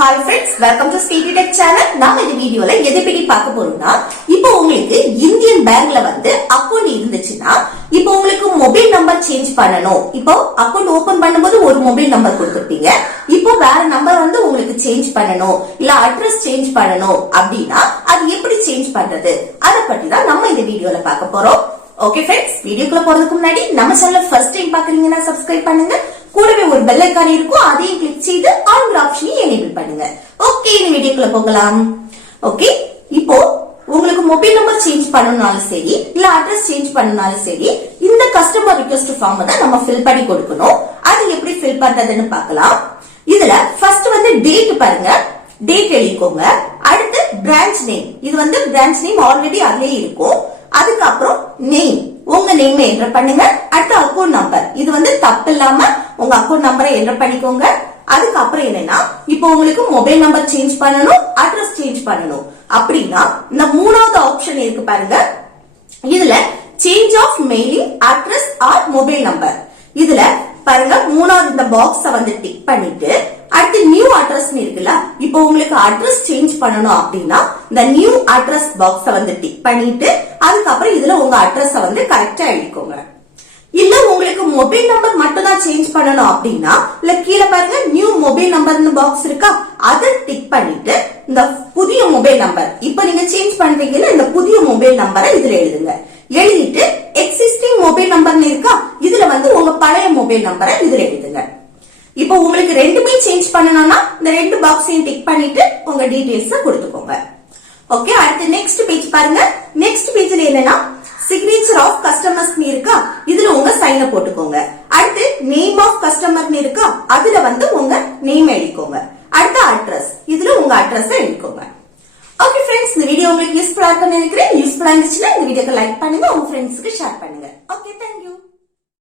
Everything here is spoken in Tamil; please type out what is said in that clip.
Hi friends, welcome to Speedy Tech channel. நாம இந்த வீடியோல எதை பத்தி பார்க்க போறோம்னா, இப்போ உங்களுக்கு இந்தியன் பேங்க்ல வந்து அக்கவுண்ட் இருந்துச்சுன்னா, இப்போ உங்களுக்கு மொபைல் நம்பர் சேஞ்ச் பண்ணனும். இப்போ அக்கவுண்ட் ஓபன் பண்ணும்போது ஒரு மொபைல் நம்பர் கொடுத்திருப்பீங்க. இப்போ வேற நம்பர் வந்து உங்களுக்கு சேஞ்ச் பண்ணனும், இல்ல அட்ரஸ் சேஞ்ச் பண்ணனும் அப்படினா அது எப்படி சேஞ்ச் பண்றது? அத பத்தி தான் நம்ம இந்த வீடியோல பார்க்க போறோம். ஓகே फ्रेंड्स, வீடியோக்குள்ள போறதுக்கு முன்னாடி நம்ம சேனலை ஃபர்ஸ்ட் டைம் பாக்குறீங்கன்னா சப்ஸ்கிரைப் பண்ணுங்க. கூடவே ஒரு பெல் ஐகான் இருக்கும், அதையும் கிளிக் செய்து ஆல் ஆப்ஷனையும் எனேபிள் பண்ணுங்க. ஓகே, இந்த வீடியோக்குள்ள போகலாம். ஓகே, இப்போ உங்களுக்கு மொபைல் நம்பர் சேஞ்ச் பண்ணனும்னாலும் சரி, இல்ல அட்ரஸ் சேஞ்ச் பண்ணனும்னாலும் சரி, இந்த கஸ்டமர் ரிக்வெஸ்ட் ஃபார்ம் தான் நம்ம ஃபில் பண்ணி கொடுக்கணும். அது எப்படி ஃபில் பண்றதுன்னு பார்க்கலாம். இதுல ஃபர்ஸ்ட் வந்து டேட் பாருங்க, டேட் எழுதிக்கோங்க. அடுத்து பிரான்ச் நேம், இது வந்து பிரான்ச் நேம் ஆல்ரெடி அதுலயே இருக்கும். அதுக்கப்புறம் நேம், உங்க நேம் என்டர் பண்ணுங்க. அடுத்து அக்கவுண்ட் நம்பர், இது வந்து தப்பு இல்லாம உங்க அக்கவுண்ட் நம்பரை என்டர் பண்ணிக்கோங்க. அதுக்கப்புறம் என்னன்னா, இப்போ உங்களுக்கு மொபைல் நம்பர் சேஞ்ச் பண்ணனும், அட்ரஸ் சேஞ்ச் பண்ணனும் அப்படின்னா இந்த மூணாவது ஆப்ஷன் இருக்கு பாருங்க. இதுல change of mailing address or mobile number, இதுல பாருங்க மூணாவது இந்த பாக்ஸ வந்து டிக் பண்ணிட்டு அடுத்து நியூ அட்ரஸ் இருக்குல்ல, இப்போ உங்களுக்கு அட்ரஸ் சேஞ்ச் பண்ணனும் அப்படின்னா இந்த நியூ அட்ரஸ் பாக்ஸ வந்து டிக் பண்ணிட்டு அதுக்கப்புறம் இதுல உங்க அட்ரஸ வந்து கரெக்டா எழுதிக்கோங்க. இல்ல உங்களுக்கு மொபைல் நம்பர் மட்டும் தான் சேஞ்ச் பண்ணனும் அப்படின்னா இல்ல கீழே பாருங்க நியூ மொபைல் நம்பர்னு பாக்ஸ் இருக்கா, அதை டிக் பண்ணிட்டு இந்த புதிய மொபைல் நம்பர், இப்போ நீங்க சேஞ்ச் பண்றீங்கன்னா இந்த புதிய மொபைல் நம்பரை இதுல எழுதுங்க. எழுதிட்டு எக்ஸிஸ்டிங் மொபைல் நம்பர்னு இருக்கா, இதுல வந்து உங்க பழைய மொபைல் நம்பரை இதுல எழுதுங்க. இப்போ உங்களுக்கு ரெண்டுமே சேஞ்ச் பண்ணனும்னா இந்த ரெண்டு பாக்ஸையும் டிக் பண்ணிட்டு உங்க டீடைல்ஸ் கொடுத்துக்கோங்க. ஓகே, அடுத்து நெக்ஸ்ட் பேஜ் பாருங்க. நெக்ஸ்ட் பேஜ்ல என்னன்னா சிக்னேச்சர் ஆஃப் கஸ்டமர்ஸ் இருக்கா, இதுல உங்க சைனை போட்டுக்கோங்க. அடுத்து நேம் ஆஃப் கஸ்டமர் இருக்கா, அதுல வந்து உங்க நேம் எழுதிக்கோங்க. அடுத்து அட்ரஸ், இதுல உங்க அட்ரஸ் எழுதிக்கோங்க. ஓகே फ्रेंड्स, இந்த வீடியோ உங்களுக்கு யூஸ்ஃபுல்லா இருக்கும்னு நினைக்கிறேன். யூஸ்ஃபுல்லா இருந்துச்சுன்னா இந்த வீடியோக்கு லைக் பண்ணுங்க, உங்க ஃப்ரெண்ட்ஸ்க்கு ஷேர் பண்ணுங்க. Okay, thank you.